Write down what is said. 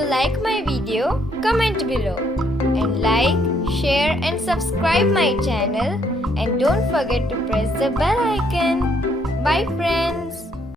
you like my video, comment below. And like, share and subscribe my channel. And don't forget to press the bell icon. Bye friends.